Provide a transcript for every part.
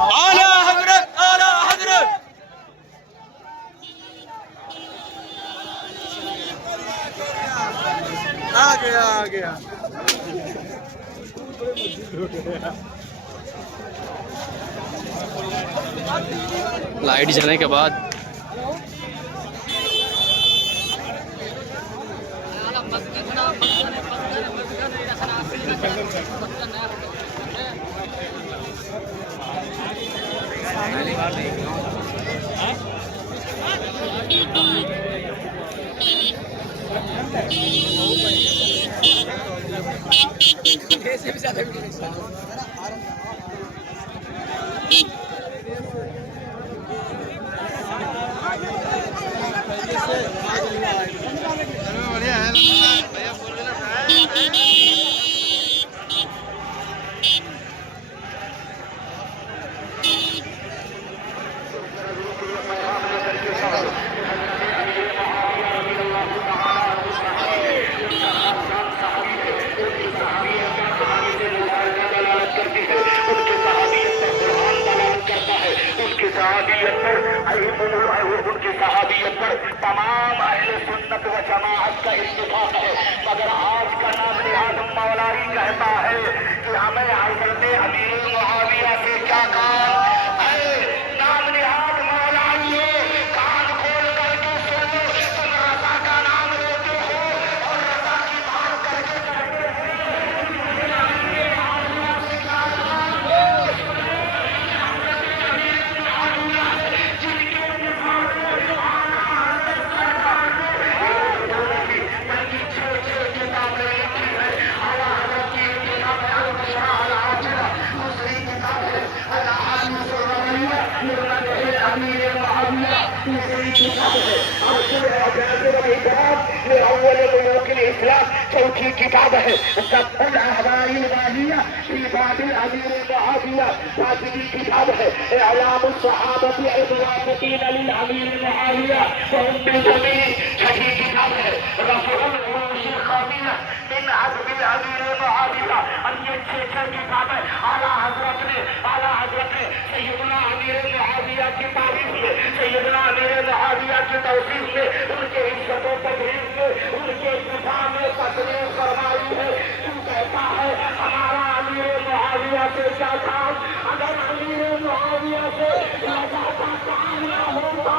اعلیٰ حضرت اعلیٰ حضرت آ گیا لائٹ جانے کے بعد ان کی صحابیت پر تمام اہل سنت و جماعت کا اتفاق ہے، مگر آج کا نام نہاد مولائی کہتا ہے کہ ہمیں حضرت امیر معاویہ سے کیا کام ہے؟ نام نہاد مولائی کان کھول کر کے سنو، تم رضا کا نام لیتے ہو اور رضا کی بات کر کے کہتے ہیں چوتھی کتاب ہے سب الاحبار الغازیہ فی باب الامیر معاویہ، پانچویں کتاب ہے اعلام الصحابۃ الوافقین للامیر معاویہ وهم بالجميع، چھٹی کتاب ہے رفع العروش الخامسہ من عزم الامیر معاویہ، اور یہ چھ کتابیں اعلیٰ حضرت نے سیدنا امیر معاویہ کی تعریف میں، سیدنا امیر معاویہ کی توصیف میں، ان کے عزت و تکریم میں، ان کے دفاع میں تقریر فرمائی ہے۔ تو کہتا ہے ہمارا امیر معاویہ سے کیا کام؟ اگر امیر معاویہ سے رضا کا کام نہ ہوتا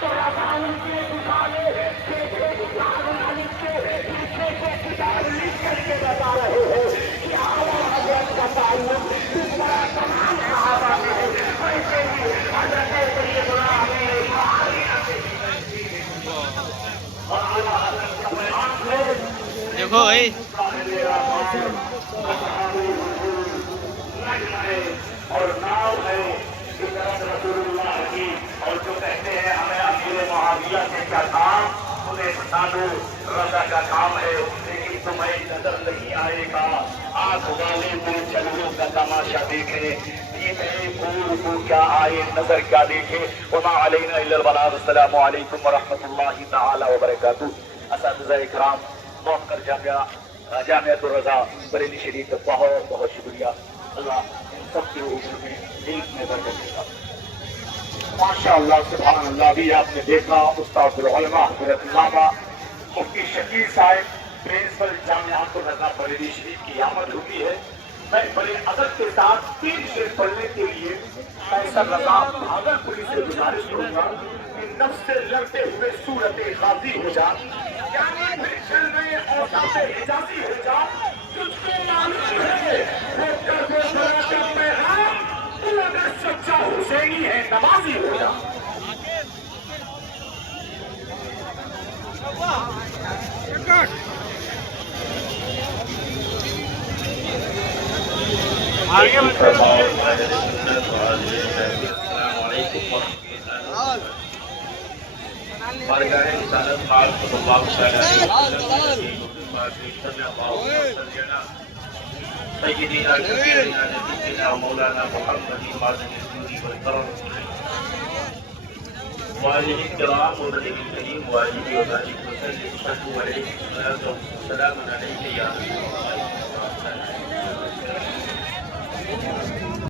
تو رضا ان کے دفاع میں کتاب نہ لکھ کے پیچھے سے کتاب لکھ کر کے بتا رہے ہیں کہ اعلیٰ حضرت کا تعلق اس طرح تمام صحابہ میں ہے، ویسے ہی حضرت سیدنا امیر معاویہ سے دیکھو بھائی اور نام ہے رسول اللہ کی، اور جو کہتے ہیں ہمیں امیر معاویہ سے کیا کام، تمہیں بتا دو رضا کا کام ہے، لیکن تمہیں نظر نہیں آئے گا۔ آنکھ والے کو جلووں کا تماشا دیکھے، پور کو کیا آئے نظر کیا دیکھے۔ وما علینا الا البلاغ۔ السلام علیکم ورحمۃ اللہ تعالی وبرکاتہ۔ اساتذہ اکرام، موقر جامعۃ الرضا بریلی شریف، بہت بہت شکریہ۔ اللہ ان سب کے عمر میں علم میں برکت دے گا۔ ماشاء اللہ سبحان اللہ۔ بھی آپ نے دیکھا استاد العلماء حضرت علامہ مفتی شکیل صاحب پرنسپل جامعۃ الرضا بریلی شریف کی آمد ہوئی ہے۔ میں بڑے ادب کے ساتھ 3 شعر پڑھنے کے لیے فیصل رضا بھاگل پوری سے گزارش کروں گا کہ نفس سے لڑتے ہوئے صورت غازی ہو جا، یعنی پھر چل رہے اوصاف حجازی ہو جا، تجھ کو معلوم ہے وہ درد و دلہ کا پیغام، تو اگر سچا حسینی ہے نمازی ہو جا۔ السلام علیکم بارگاہ رسالت خاص صلی اللہ سیدنا شفیعنا نبینا مولانا محمد مازن والکرم وآلہ الکرام ونبی الکریم وآلہ وصحبہ وسلم صلوا علیہ وسلم علیہ یا